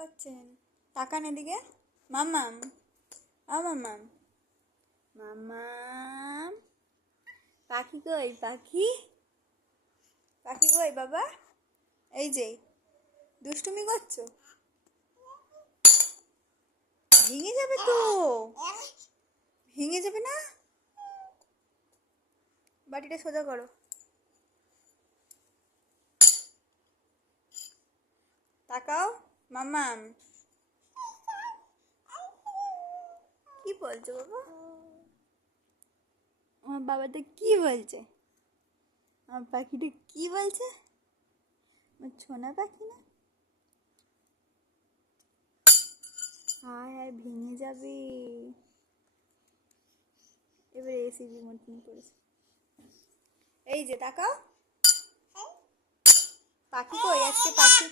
পাচ্ছেন? তাকান এদিকে। মাম্মাম, মাম্মাম, মাম্মাম। পাখি কই? পাখি, পাখি কই বাবা? এই যে দুষ্টুমি করছো, ভেঙে যাবে তো, ভেঙে যাবে না। বাটিটা সোজা করো। তাকাও মাম্মাম। কি বলছো বাবা? আমার বাবাটা কি বলছে? আমার পাখিটা কি বলছে? আমার ছোনা পাখি না? হায় হায়, ভেঙে যাবে। এবারে এসি রিমোট নিয়ে পড়েছে। এই যে তাকাও, পাখি কই আজকে? পাখি